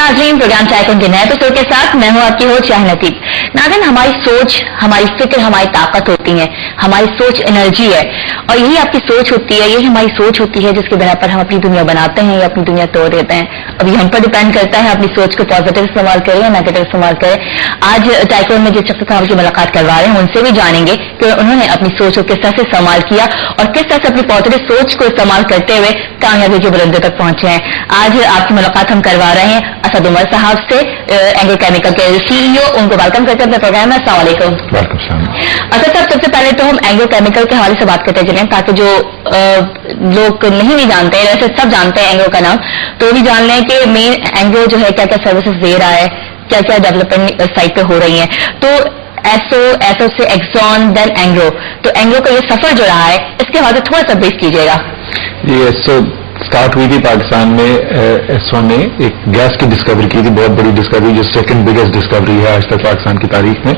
नाज़रीन, प्रोग्राम चाय के नए एपिसोड के साथ मैं हूं आपकी होस्ट शाह लतीफ। नाज़रीन, हमारी सोच, हमारी फिक्र हमारी ताकत होती है, हमारी सोच एनर्जी है और यही आपकी सोच होती है, यही हमारी सोच होती है जिसके बिना पर हम अपनी दुनिया बनाते हैं या अपनी दुनिया तोड़ देते हैं। अभी हम पर डिपेंड करता है अपनी सोच को पॉजिटिव इस्तेमाल करें या नेगेटिव इस्तेमाल करें। आज टाइकोन में जिस शख्स से आपकी मुलाकात करवा रहे हैं उनसे भी जानेंगे कि उन्होंने अपनी सोच को किस तरह से इस्तेमाल किया और किस तरह से अपनी पॉजिटिव सोच को इस्तेमाल करते हुए कामयाबी के बुलंदे तक पहुंचे हैं। आज आपकी मुलाकात हम करवा रहे हैं असद उमर साहब से, एंग्रो केमिकल के CEO। उनको वेलकम करते हैं अपने प्रोग्राम में। अस्सलाम वालेकुम। असद साहब, सबसे पहले तो हम एंग्रो केमिकल के हवाले से बात करते चलें ताकि जो लोग नहीं भी जानते हैं, वैसे सब जानते हैं एंग्रो का नाम, तो भी जान लें कि मेन एंग्रो जो है क्या क्या सर्विसेज दे रहा है, क्या क्या डेवलपमेंट साइट पे हो रही है। तो एसओ से एक्सॉन देन एंग्रो, तो एंग्रो का ये सफर जो रहा है इसके हवाले से थोड़ा सा ब्रीफ कीजिएगा। जी, एसओ स्टार्ट हुई थी पाकिस्तान में। एसओ ने एक गैस की डिस्कवरी की थी, बहुत बड़ी डिस्कवरी, जो सेकंड बिगेस्ट डिस्कवरी है आज तक पाकिस्तान की तारीख में।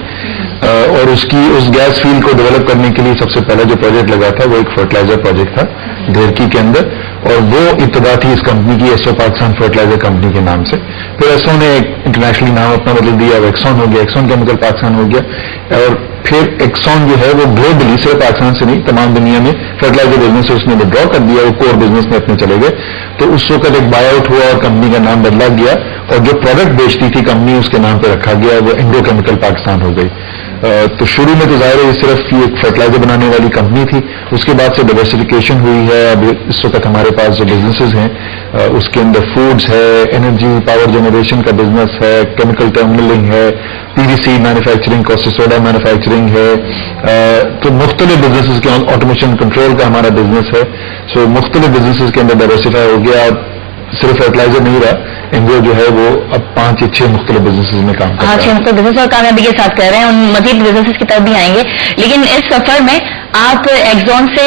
और उस गैस फील्ड को डेवलप करने के लिए सबसे पहला जो प्रोजेक्ट लगा था वो एक फर्टिलाइजर प्रोजेक्ट था देरकी के अंदर, और वो इब्तदा थी इस कंपनी की एसओ पाकिस्तान फर्टिलाइजर कंपनी के नाम से। फिर एसओ ने एक इंटरनेशनली नाम अपना बदल दिया, अब एक्सॉन हो गया, एक्सॉन केमिकल पाकिस्तान हो गया। और फिर एक्सॉन जो है वो ग्लोबली, सिर्फ पाकिस्तान से नहीं तमाम दुनिया में फर्टिलाइजर बिजनेस से उसने विड्रॉ कर दिया, वो कोर बिजनेस में अपने चले गए। तो उस वक्त एक बाय आउट हुआ और कंपनी का नाम बदला गया और जो प्रोडक्ट बेचती थी कंपनी उसके नाम पे रखा गया, वो एंग्रो केमिकल पाकिस्तान हो गई। तो शुरू में तो जाहिर है सिर्फ ये एक फर्टिलाइजर बनाने वाली कंपनी थी, उसके बाद से डाइवर्सिफिकेशन हुई है। अब इस वक्त हमारे पास जो बिजनेसेस हैं उसके अंदर फूड्स है, एनर्जी पावर जनरेशन का बिजनेस है, केमिकल टर्मिनलिंग है, PVC manufacturing, caustic soda manufacturing है। तो मुख्तलिफ बिजनेसेस के, ऑटोमेशन कंट्रोल का हमारा बिजनेस है। सो मुख्तलिफ बिजनेसेस के अंदर डाइवर्सिफाई हो गया। अब सिर्फ फर्टिलाइजर नहीं रहा, एंग्रो जो है वो अब 5 या 6 मुख्तलिफ बिजनेसेस में काम करता है। 6 मुख्तलिफ बिजनेस और कामयाबी के साथ कर रहे हैं, उन मजीद बिजनेसेस की तरफ भी आएंगे। लेकिन इस सफर में आप एक्सॉन से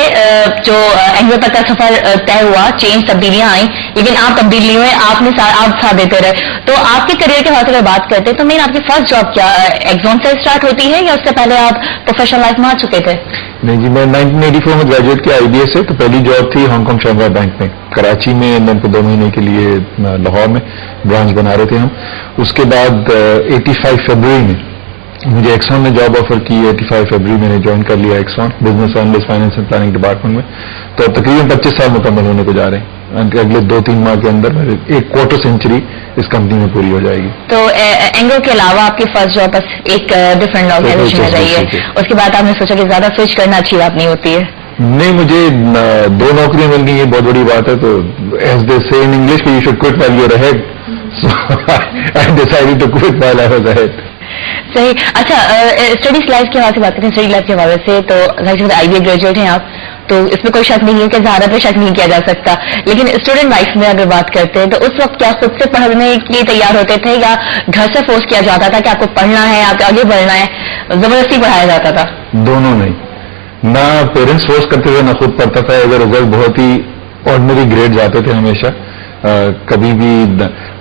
जो एंग्रो तक का सफर तय हुआ, चेंज तब्दीलियां आई, लेकिन आप तब्दील नहीं हुए, आप साथ देते रहे। तो आपके करियर के हवाले से बात करते हैं तो मेन आपकी फर्स्ट जॉब क्या एक्सॉन से स्टार्ट होती है या उससे पहले आप प्रोफेशनल लाइफ में आ चुके थे? नहीं जी, मैं 1984 में ग्रेजुएट किया IBA से। तो पहली जॉब थी हांगकांग शांघाई बैंक में कराची में, एंड फिर 2 महीने के लिए लाहौर में ब्रांच बना रहे थे हम। उसके बाद 85 फरवरी में मुझे एक्सॉन ने जॉब ऑफर की। 85 फरवरी मैंने ज्वाइन कर लिया Exxon, business analyst finance and planning department में। तो तकरीबन 25 साल मुकम्मल होने को जा रहे हैं। अगले 2-3 माह के अंदर एक क्वार्टर सेंचुरी इस कंपनी में पूरी हो जाएगी। तो एंग्रो के अलावा आपकी फर्स्ट जॉब बस एक डिफरेंट ऑर्गेनाइजेशन में रही है, उसके बाद आपने सोचा कि ज्यादा स्विच करना अच्छी बात नहीं होती है? नहीं, मुझे 2 नौकरियां मिल गई, ये बहुत बड़ी बात है। तो as they say in English, you should quit while you are ahead, so I decided to quit while I was ahead. सही। अच्छा, स्टडीज लाइफ के हवाले से बात करते हैं। स्टडी लाइफ के हवाले से तो IBA ग्रेजुएट हैं आप, तो इसमें कोई शक नहीं है कि ज़्यादा पे शक नहीं किया जा सकता। लेकिन स्टूडेंट लाइफ में अगर बात करते हैं तो उस वक्त क्या खुद से पढ़ने के लिए तैयार होते थे या घर से फोर्स किया जाता था कि आपको पढ़ना है, आपको आगे बढ़ना है, जबरदस्ती पढ़ाया जाता था? दोनों नहीं, ना पेरेंट्स फोर्स करते थे ना खुद पढ़ता था। अगर रिजल्ट बहुत ही ऑर्डिनरी ग्रेड जाते थे हमेशा। कभी भी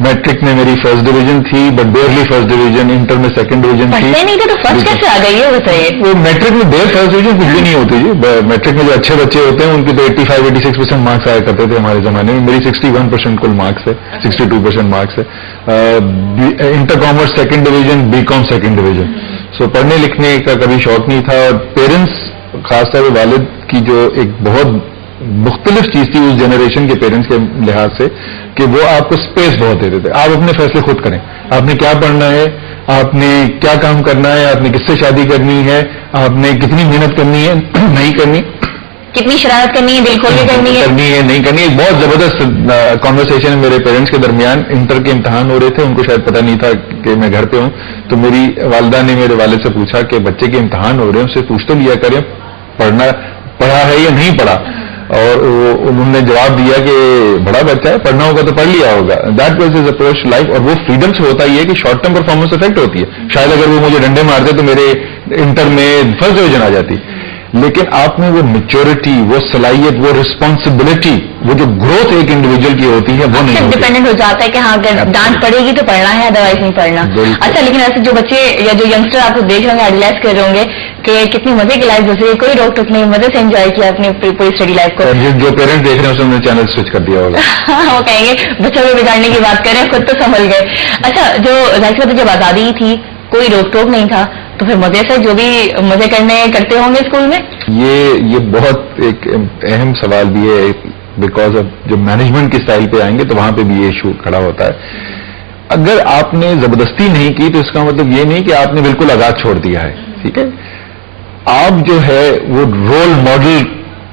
मैट्रिक में मेरी फर्स्ट डिवीजन थी, बट बेयरली फर्स्ट डिवीजन, इंटर में सेकंड डिवीजन थी। नहीं थे तो फर्स्ट कैसे आ गई है बताइए? वो मैट्रिक में बेयर फर्स्ट डिवीजन कुछ भी नहीं होती जी। मैट्रिक में जो अच्छे बच्चे होते हैं उनके तो 85-86% मार्क्स आया करते थे हमारे जमाने में। मेरी 61% कुल मार्क्स है, 62% मार्क्स है। Inter commerce second division, BCom second division. So पढ़ने लिखने का कभी शौक नहीं था। और पेरेंट्स, खासतौर पर वालिद की जो एक बहुत मुख्तलिफ चीज थी उस जनरेशन के पेरेंट्स के लिहाज से, कि वो आपको स्पेस बहुत देते थे। आप अपने फैसले खुद करें, आपने क्या पढ़ना है, आपने क्या काम करना है, आपने किससे शादी करनी है, आपने कितनी मेहनत करनी है, नहीं करनी, कितनी शरारत करनी है, दिल खोल के करनी है, नहीं करनी। एक बहुत जबरदस्त कॉन्वर्सेशन है मेरे पेरेंट्स के दरमियान। इंटर के इम्तिहान हो रहे थे, उनको शायद पता नहीं था कि मैं घर पे हूं। तो मेरी वालिदा ने मेरे वालिद से पूछा कि बच्चे के इम्तिहान हो रहे हैं, उससे पूछ तो लिया करें पढ़ा है या नहीं पढ़ा। और उन्होंने जवाब दिया कि बड़ा बच्चा है, पढ़ना होगा तो पढ़ लिया होगा। That was his approach life. और वो फ्रीडम से होता ही है कि शॉर्ट टर्म परफॉर्मेंस इफेक्ट होती है। शायद अगर वो मुझे डंडे मारते तो मेरे इंटर में फर्स्ट डिवीजन आ जाती, लेकिन आप में वो मैच्योरिटी, वो सलाहियत, वो रिस्पॉन्सिबिलिटी, वो जो ग्रोथ एक इंडिविजुअल की होती है वो नहीं होती। डिपेंडेंट हो जाता है कि हाँ अगर डांट पड़ेगी तो पढ़ना है, अदरवाइज नहीं पढ़ना। अच्छा, लेकिन ऐसे जो बच्चे या जो यंगस्टर आपको देख रहे होंगे, आइडियलाइज कर रहे होंगे کہ کتنی مزے کی لائف گزری, کوئی روک ٹوک نہیں, مزے سے انجوائے کیا اپنی پوری اسٹڈی لائف کو. جو پیرنٹ دیکھ رہے ہیں اس نے چینل سوئچ کر دیا ہوگا. وہ کہیں گے بچوں کو بگاڑنے کی بات کریں, خود تو سنبھل گئے. اچھا, جو ظاہر سی بات ہے جب آزادی تھی کوئی روک ٹوک نہیں تھا, تو پھر مزے سے جو بھی مزے کرتے ہوں گے اسکول میں. یہ بہت ایک اہم سوال بھی ہے, بیکاز اب جب مینجمنٹ کی اسٹائل پہ آئیں گے تو وہاں پہ بھی یہ ایشو کھڑا ہوتا ہے. اگر آپ نے زبردستی نہیں کی تو اس کا مطلب یہ نہیں کہ آپ نے بالکل آزاد چھوڑ دیا ہے. ٹھیک ہے, آپ جو ہے وہ رول ماڈل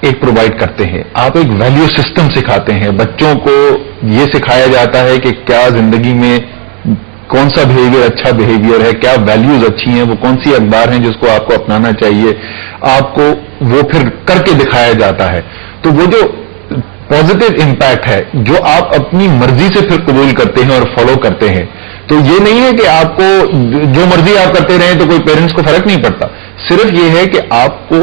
ایک پرووائڈ کرتے ہیں, آپ ایک ویلیو سسٹم سکھاتے ہیں. بچوں کو یہ سکھایا جاتا ہے کہ کیا زندگی میں کون سا بہیویئر اچھا بہیویئر ہے, کیا ویلیوز اچھی ہیں, وہ کون سی اقدار ہیں جس کو آپ کو اپنانا چاہیے, آپ کو وہ پھر کر کے دکھایا جاتا ہے. تو وہ جو پازیٹو امپیکٹ ہے جو آپ اپنی مرضی سے پھر قبول کرتے ہیں اور فالو کرتے ہیں, تو یہ نہیں ہے کہ آپ کو جو مرضی آپ کرتے رہیں تو کوئی پیرنٹس کو فرق نہیں پڑتا. صرف یہ ہے کہ آپ کو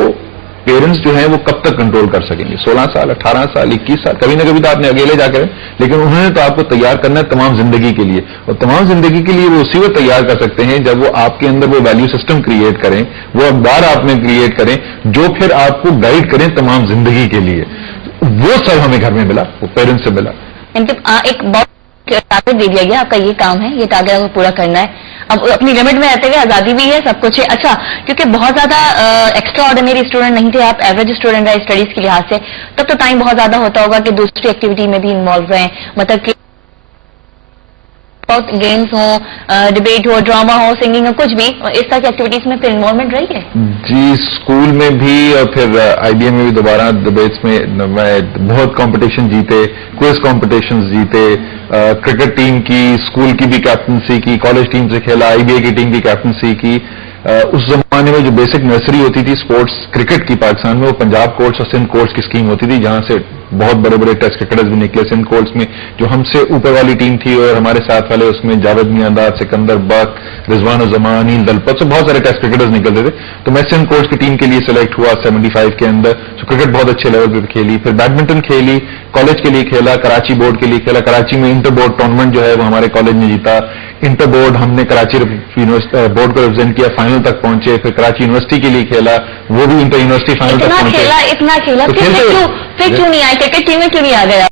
پیرنٹس جو ہیں وہ کب تک کنٹرول کر سکیں گے, 16 سال, 18 سال, 21 سال, کبھی نہ کبھی تو آپ نے اکیلے جا کر, لیکن انہوں نے تو آپ کو تیار کرنا ہے تمام زندگی کے لیے. اور تمام زندگی کے لیے وہ اسی وقت تیار کر سکتے ہیں جب وہ آپ کے اندر وہ ویلیو سسٹم کریٹ کریں, وہ اقدار آپ میں کریٹ کریں جو پھر آپ کو گائیڈ کریں تمام زندگی کے لیے. وہ سب ہمیں گھر میں ملا, وہ پیرنٹس سے ملا. ایک بہت ٹارگیٹ دے دیا گیا, آپ کا یہ کام ہے, یہ ٹارگیٹ آپ کو پورا کرنا ہے. اب اپنی لمٹ میں رہتے ہوئے آزادی بھی ہے, سب کچھ ہے. اچھا, کیونکہ بہت زیادہ ایکسٹرا آرڈینری اسٹوڈنٹ نہیں تھے آپ, ایوریج اسٹوڈنٹ رہے اسٹڈیز کے لحاظ سے, تب تو ٹائم بہت زیادہ ہوتا ہوگا کہ دوسری ایکٹیویٹی میں بھی انوالو رہیں, مطلب کہ گیمز ہوں, ڈبیٹ ہو, ڈرامہ ہو, سنگنگ ہو, کچھ بھی اس طرح کی ایکٹیویٹیز میں پھر انوالومنٹ رہی ہے. جی, اسکول میں بھی اور پھر آئی بی ایم میں بھی دوبارہ ڈبیٹس میں میں بہت کمپٹیشن جیتے, کوئز کمپٹیشنز جیتے, کرکٹ ٹیم کی, اسکول کی بھی کیپٹنسی کی, کالج ٹیم سے کھیلا, آئی بی اے کی ٹیم کی کیپٹنسی کی. اس زمانے میں جو بیسک نرسری ہوتی تھی اسپورٹس کرکٹ کی پاکستان میں, وہ پنجاب کورٹس اور سندھ کورٹس کی اسکیم ہوتی تھی, جہاں سے بہت بڑے بڑے ٹیسٹ کرکٹرز بھی نکلے. سندھ کورٹس میں جو ہم سے اوپر والی ٹیم تھی اور ہمارے ساتھ والے, اس میں جاوید میاندار, سکندر بک, رضوان الزمان, انیل دلپت, سے بہت سارے ٹیسٹ کرکٹرز نکلتے تھے. تو میں سندھ کورٹس کی ٹیم کے لیے سلیکٹ ہوا 75 کے اندر. تو کرکٹ بہت اچھے لیول پہ کھیلی. پھر بیڈمنٹن کھیلی, کالج کے لیے کھیلا, کراچی بورڈ کے لیے کھیلا. کراچی میں انٹر بورڈ ٹورنامنٹ جو ہے وہ ہمارے کالج نے جیتا. انٹر بورڈ ہم نے کراچی بورڈ کو ریپرزینٹ کیا, فائنل تک پہنچے. پھر کراچی یونیورسٹی کے لیے کھیلا, وہ بھی انٹر یونیورسٹی فائنل تک پہنچے. اتنا کھیلا, پھر کیوں نہیں آئے کرکٹ ٹیم میں, کیوں نہیں آ گیا؟